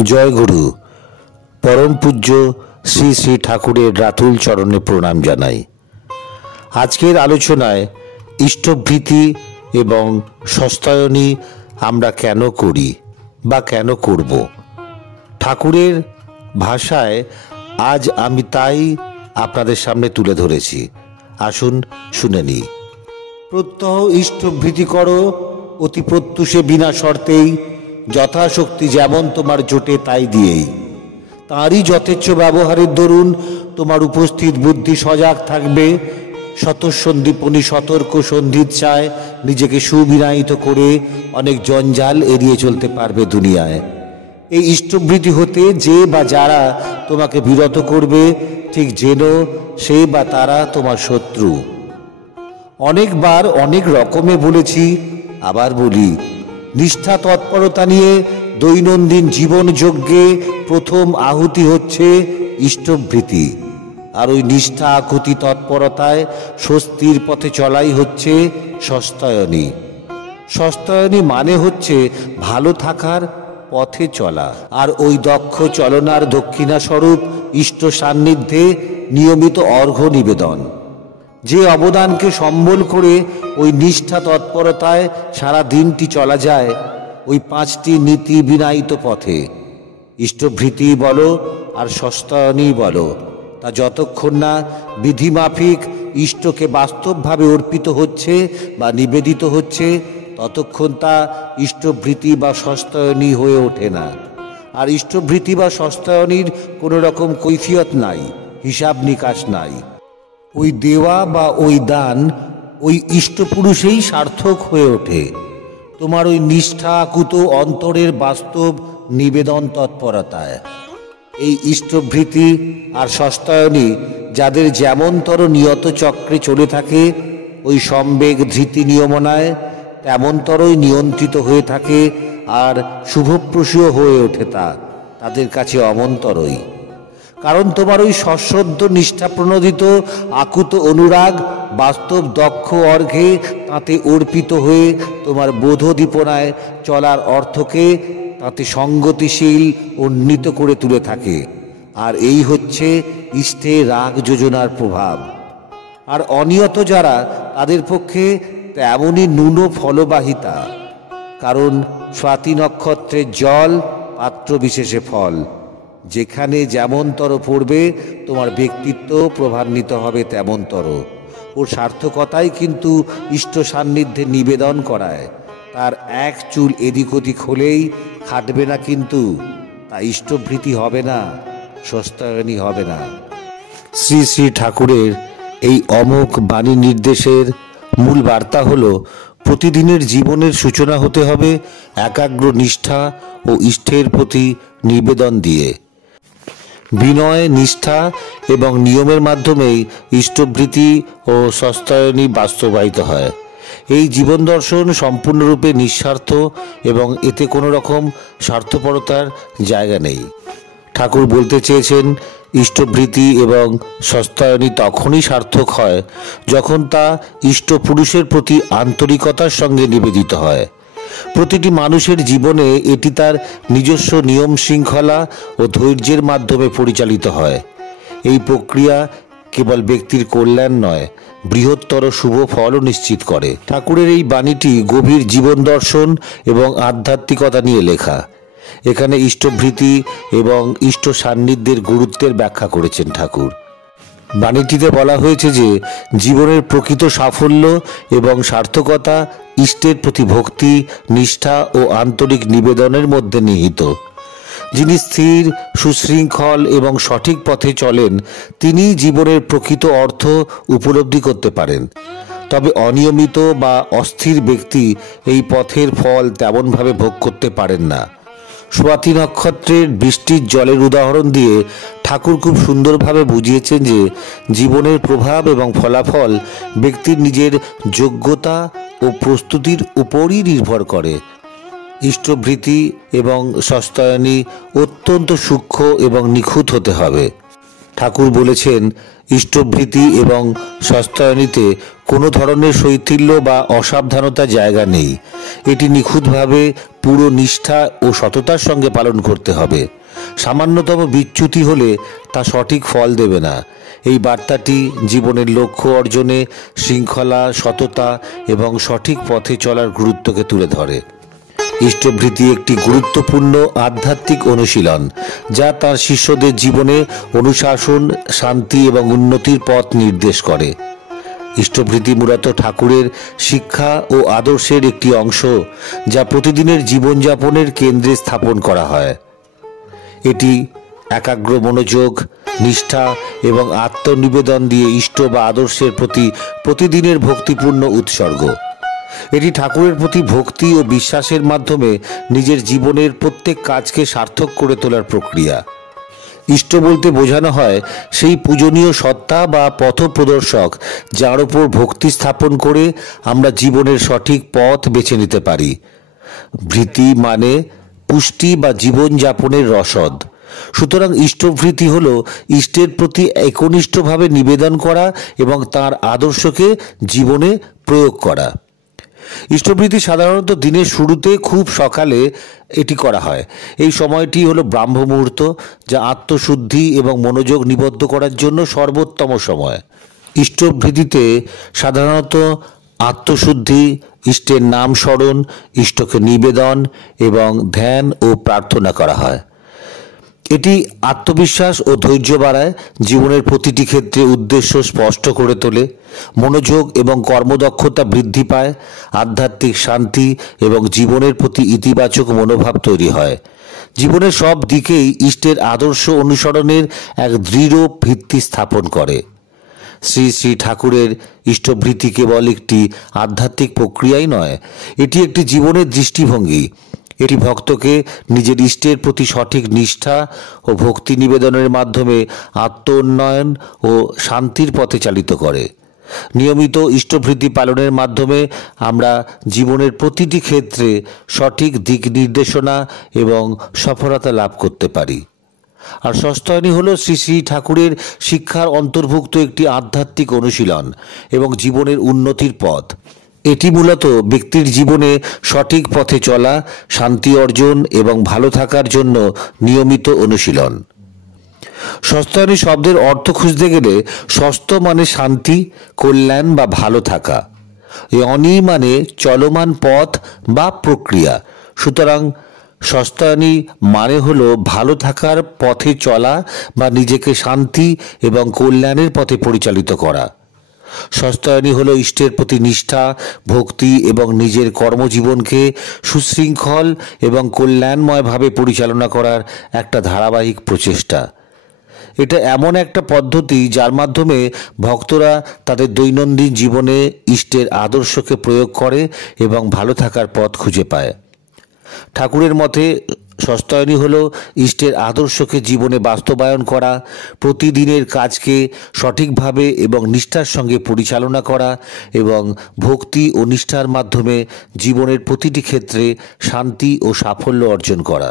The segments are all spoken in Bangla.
জয় গুরু। পরম পূজ্য শ্রী শ্রী ঠাকুরের রাতুল চরণে প্রণাম জানাই। আজকের আলোচনায় ইষ্টভৃতি এবং সস্তায়নী আমরা কেন করি বা কেন করব, ঠাকুরের ভাষায় আজ আমি তাই আপনাদের সামনে তুলে ধরেছি। আসুন শুনে নিই। প্রত্যহ ইষ্টভৃতি করো, অতি প্রত্যুষে বিনা শর্তেই, যথাশক্তি যেমন তোমার জোটে তাই দিয়েই। তাঁরই যথেচ্ছ ব্যবহারের দরুন তোমার উপস্থিত বুদ্ধি সজাগ থাকবে। শতসন্দীপনী সতর্ক সন্ধিচ্ছায় নিজেকে সুবিনায়িত করে অনেক জঞ্জাল এড়িয়ে চলতে পারবে দুনিয়ায়। এই ইষ্টভৃতি হতে যে বা যারা তোমাকে বিরত করবে, ঠিক যেন সে বা তারা তোমার শত্রু। অনেকবার অনেক রকমে বলেছি, আবার বলি, নিষ্ঠা তৎপরতা নিয়ে দৈনন্দিন জীবন যজ্ঞে প্রথম আহুতি হচ্ছে ইষ্টভৃতি। আর ওই নিষ্ঠা আকুতি তৎপরতায় স্বস্তির পথে চলাই হচ্ছে সস্তায়নী। সস্তায়নী মানে হচ্ছে ভালো থাকার পথে চলা। আর ওই দক্ষ চলনার দক্ষিণাস্বরূপ ইষ্ট সান্নিধ্যে নিয়মিত অর্ঘ্য নিবেদন। যে অবদানকে সম্বল করে ওই নিষ্ঠা তৎপরতায় সারা দিনটি চলা যায়, ওই পাঁচটি নীতি বিনায়িত পথে, ইষ্টভৃতি বলো আর সস্তায়নী বলো, তা যতক্ষণ না বিধিমাফিক ইষ্টকে বাস্তবভাবে অর্পিত হচ্ছে বা নিবেদিত হচ্ছে, ততক্ষণ তা ইষ্টভৃতি বা সস্তায়নী হয়ে ওঠে না। আর ইষ্টভৃতি বা সস্তায়নীর কোনো রকম কৈফিয়ত নাই, হিসাব নিকাশ নাই। ওই দেওয়া বা ওই দান ওই ইষ্টপুরুষেই সার্থক হয়ে ওঠে। তোমার ওই নিষ্ঠা আকুত অন্তরের বাস্তব নিবেদন তৎপরতায়। এই ইষ্টভৃতি আর সস্তায়নী যাদের যেমনতর নিয়ত চক্রে চলে থাকে, ওই সম্বেগ ধৃতি নিয়মনায় তেমনতরই নিয়ন্ত্রিত হয়ে থাকে আর শুভপ্রসূয় হয়ে ওঠে তা তাদের কাছে অমন্তরই। কারণ তোমার ওই সশ্রদ্ধ নিষ্ঠাপ্রণোদিত আকুত অনুরাগ বাস্তব দক্ষ অর্ঘ্যে তাতে অর্পিত হয়ে তোমার বোধোদ্দীপনায় চলার অর্থকে তাতে সঙ্গতিশীল উন্নীত করে তুলে থাকে। আর এই হচ্ছে ইষ্টে রাগ যোজনার প্রভাব। আর অনিয়ত যারা, তাদের পক্ষে তেমনই ন্যূন ফলবাহিতা। কারণ স্বাতি নক্ষত্রের জল পাত্র বিশেষে ফল। যেখানে যেমনতর পড়বে তোমার ব্যক্তিত্ব প্রভান্বিত হবে তেমনতর। ওর সার্থকতাই কিন্তু ইষ্ট সান্নিধ্যে নিবেদন করায়। তার এক চুল এদিক ওদিক হলেই খাটবে না, কিন্তু তা ইষ্টভৃতি হবে না, সস্তায়নী হবে না। শ্রী শ্রী ঠাকুরের এই অমোঘ বাণী নির্দেশের মূল বার্তা হল, প্রতিদিনের জীবনের সূচনা হতে হবে একাগ্র নিষ্ঠা ও ইষ্টের প্রতি নিবেদন দিয়ে। বিনয়, নিষ্ঠা এবং নিয়মের মাধ্যমেই ইষ্টভৃতি ও সস্তায়নী বাস্তবায়িত হয়। এই জীবন দর্শন সম্পূর্ণরূপে নিঃস্বার্থ এবং এতে কোনো রকম স্বার্থপরতার জায়গা নেই। ঠাকুর বলতে চেয়েছেন, ইষ্টভৃতি এবং সস্তায়নী তখনই সার্থক হয় যখন তা ইষ্টপুরুষের প্রতি আন্তরিকতার সঙ্গে নিবেদিত হয়। প্রতিটি মানুষের জীবনে এটি তার নিজস্ব নিয়ম শৃঙ্খলা ও ধৈর্যের মাধ্যমে পরিচালিত হয়। এই প্রক্রিয়া কেবল ব্যক্তির কল্যাণ নয়, বৃহত্তর শুভ ফলও নিশ্চিত করে। ঠাকুরের এই বাণীটি গভীর জীবন দর্শন এবং আধ্যাত্মিকতা নিয়ে লেখা। এখানে ইষ্টভৃতি এবং ইষ্ট সান্নিধ্যের গুরুত্বের ব্যাখ্যা করেছেন ঠাকুর। বাণীটিতে বলা হয়েছে যে জীবনের প্রকৃত সাফল্য এবং সার্থকতা ইষ্টের প্রতি ভক্তি, নিষ্ঠা ও আন্তরিক নিবেদনের মধ্যে নিহিত। যিনি স্থির, সুশৃঙ্খল এবং সঠিক পথে চলেন, তিনি জীবনের প্রকৃত অর্থ উপলব্ধি করতে পারেন। তবে অনিয়মিত বা অস্থির ব্যক্তি এই পথের ফল তেমনভাবে ভোগ করতে পারেন না। স্বাতি নক্ষত্রের বৃষ্টির জলের উদাহরণ দিয়ে ঠাকুর খুব সুন্দরভাবে বুঝিয়েছেন যে জীবনের প্রভাব এবং ফলাফল ব্যক্তির নিজের যোগ্যতা ও প্রস্তুতির উপরই নির্ভর করে। ইষ্টভৃতি এবং সস্তায়নী অত্যন্ত সূক্ষ্ম এবং নিখুঁত হতে হবে। ঠাকুর বলেছেন, ইষ্টভৃতি এবং সস্তায়নীতে কোনো ধরনের শৈথিল্য বা অসাবধানতার জায়গা নেই। এটি নিখুঁতভাবে পুরো নিষ্ঠা ও সততার সঙ্গে পালন করতে হবে। সামান্যতম বিচ্যুতি হলে তা সঠিক ফল দেবে না। এই বার্তাটি জীবনের লক্ষ্য অর্জনে শৃঙ্খলা, সততা এবং সঠিক পথে চলার গুরুত্বকে তুলে ধরে। ইষ্টভৃতি একটি গুরুত্বপূর্ণ আধ্যাত্মিক অনুশীলন, যা তার শিষ্যদের জীবনে অনুশাসন, শান্তি এবং উন্নতির পথ নির্দেশ করে। ইষ্টভৃতি মূলত ঠাকুরের শিক্ষা ও আদর্শের একটি অংশ, যা প্রতিদিনের জীবনযাপনের কেন্দ্রে স্থাপন করা হয়। এটি একাগ্র মনোযোগ, নিষ্ঠা এবং আত্মনিবেদন দিয়ে ইষ্ট বা আদর্শের প্রতি প্রতিদিনের ভক্তিপূর্ণ উৎসর্গ। এটি ঠাকুরের প্রতি ভক্তি ও বিশ্বাসের মাধ্যমে নিজের জীবনের প্রত্যেক কাজকে সার্থক করে তোলার প্রক্রিয়া। ইষ্ট বলতে বোঝানো হয় সেই পূজনীয় সত্তা বা পথপ্রদর্শক, যার ওপর ভক্তি স্থাপন করে আমরা জীবনের সঠিক পথ বেছে নিতে পারি। ভৃতি মানে পুষ্টি বা জীবনযাপনের রসদ। সুতরাং ইষ্টভৃতি হল ইষ্টের প্রতি একনিষ্ঠভাবে নিবেদন করা এবং তার আদর্শকে জীবনে প্রয়োগ করা। ইষ্টভৃতি সাধারণত দিনের শুরুতে খুব সকালে এটি করা হয়। এই সময়টি হলো ব্রাহ্ম মুহূর্ত, যা আত্মশুদ্ধি এবং মনোযোগ নিবদ্ধ করার জন্য সর্বোত্তম সময়। ইষ্টভৃতিতে সাধারণত আত্মশুদ্ধি, ইষ্টের নাম স্মরণ, ইষ্টকে নিবেদন এবং ধ্যান ও প্রার্থনা করা হয়। এটি আত্মবিশ্বাস ও ধৈর্য বাড়ায়, জীবনের প্রতিটি ক্ষেত্রে উদ্দেশ্য স্পষ্ট করে তোলে, মনোযোগ এবং কর্মদক্ষতা বৃদ্ধি পায়, আধ্যাত্মিক শান্তি এবং জীবনের প্রতি ইতিবাচক মনোভাব তৈরি হয়। জীবনের সব দিকেই ইষ্টের আদর্শ অনুসরণের এক দৃঢ় ভিত্তি স্থাপন করে। শ্রী শ্রী ঠাকুরের ইষ্টভৃতি কেবল একটি আধ্যাত্মিক প্রক্রিয়াই নয়, এটি একটি জীবনের দৃষ্টিভঙ্গি। এটি ভক্তকে নিজের ইষ্টের প্রতি সঠিক নিষ্ঠা ও ভক্তি নিবেদনের মাধ্যমে আত্ম উন্নয়ন ও শান্তির পথে চালিত করে। নিয়মিত ইষ্টভৃতি পালনের মাধ্যমে আমরা জীবনের প্রতিটি ক্ষেত্রে সঠিক দিক নির্দেশনা এবং সফলতা লাভ করতে পারি। আর সস্তায়নী হল শ্রী শ্রী ঠাকুরের শিক্ষার অন্তর্ভুক্ত একটি আধ্যাত্মিক অনুশীলন এবং জীবনের উন্নতির পথ। এটি মূলত ব্যক্তির জীবনে সঠিক পথে চলা, শান্তি অর্জন এবং ভালো থাকার জন্য নিয়মিত অনুশীলন। সস্তায়নী শব্দের অর্থ খুঁজতে গেলে স্বস্ত মানে শান্তি, কল্যাণ বা ভালো থাকা। অনি মানে চলমান পথ বা প্রক্রিয়া। সুতরাং সস্তায়নী মানে হলো ভালো থাকার পথে চলা বা নিজেকে শান্তি এবং কল্যাণের পথে পরিচালিত করা। সস্তায়নী হলো ইষ্টের প্রতি নিষ্ঠা, ভক্তি এবং নিজের কর্মজীবনকে সুশৃঙ্খল এবং কল্যাণময়ভাবে পরিচালনা করার একটা ধারাবাহিক প্রচেষ্টা। এটা এমন একটা পদ্ধতি যার মাধ্যমে ভক্তরা তাদের দৈনন্দিন জীবনে ইষ্টের আদর্শকে প্রয়োগ করে এবং ভালো থাকার পথ খুঁজে পায়। ঠাকুরের মতে সস্তায়নী হল ইষ্টের আদর্শকে জীবনে বাস্তবায়ন করা, প্রতিদিনের কাজকে সঠিকভাবে এবং নিষ্ঠার সঙ্গে পরিচালনা করা এবং ভক্তি ও নিষ্ঠার মাধ্যমে জীবনের প্রতিটি ক্ষেত্রে শান্তি ও সাফল্য অর্জন করা।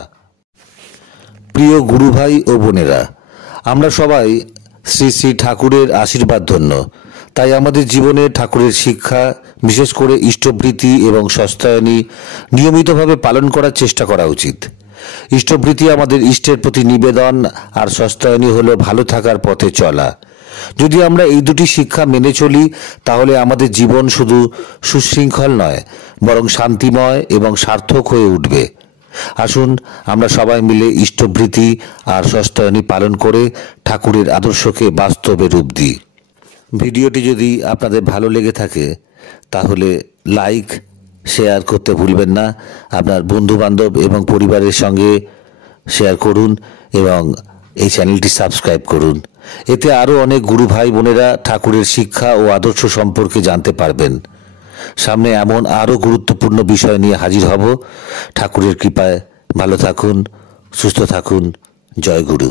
প্রিয় গুরু ভাই ও বোনেরা, আমরা সবাই শ্রী শ্রী ঠাকুরের আশীর্বাদ ধন্য। তাই আমাদের জীবনে ঠাকুরের শিক্ষা, বিশেষ করে ইষ্টভৃতি এবং সস্তায়নী নিয়মিতভাবে পালন করার চেষ্টা করা উচিত। ইষ্টভৃতি আমাদের ইষ্টের প্রতি নিবেদন, আর সস্তায়নী হলো ভালো থাকার পথে চলা। যদি আমরা এই দুটি শিক্ষা মেনে চলি, তাহলে আমাদের জীবন শুধু সুশৃঙ্খল নয়, বরং শান্তিময় এবং সার্থক হয়ে উঠবে। আসুন আমরা সবাই মিলে ইষ্টভৃতি আর সস্তায়নী পালন করে ঠাকুরের আদর্শকে বাস্তবে রূপ দিই। ভিডিওটি যদি আপনাদের ভালো লেগে থাকে তাহলে লাইক, শেয়ার করতে ভুলবেন না। আপনার বন্ধুবান্ধব এবং পরিবারের সঙ্গে শেয়ার করুন এবং এই চ্যানেলটি সাবস্ক্রাইব করুন। এতে আরও অনেক গুরু ভাই বোনেরা ঠাকুরের শিক্ষা ও আদর্শ সম্পর্কে জানতে পারবেন। সামনে এমন আরও গুরুত্বপূর্ণ বিষয় নিয়ে হাজির হব। ঠাকুরের কৃপায় ভালো থাকুন, সুস্থ থাকুন। জয় গুরু।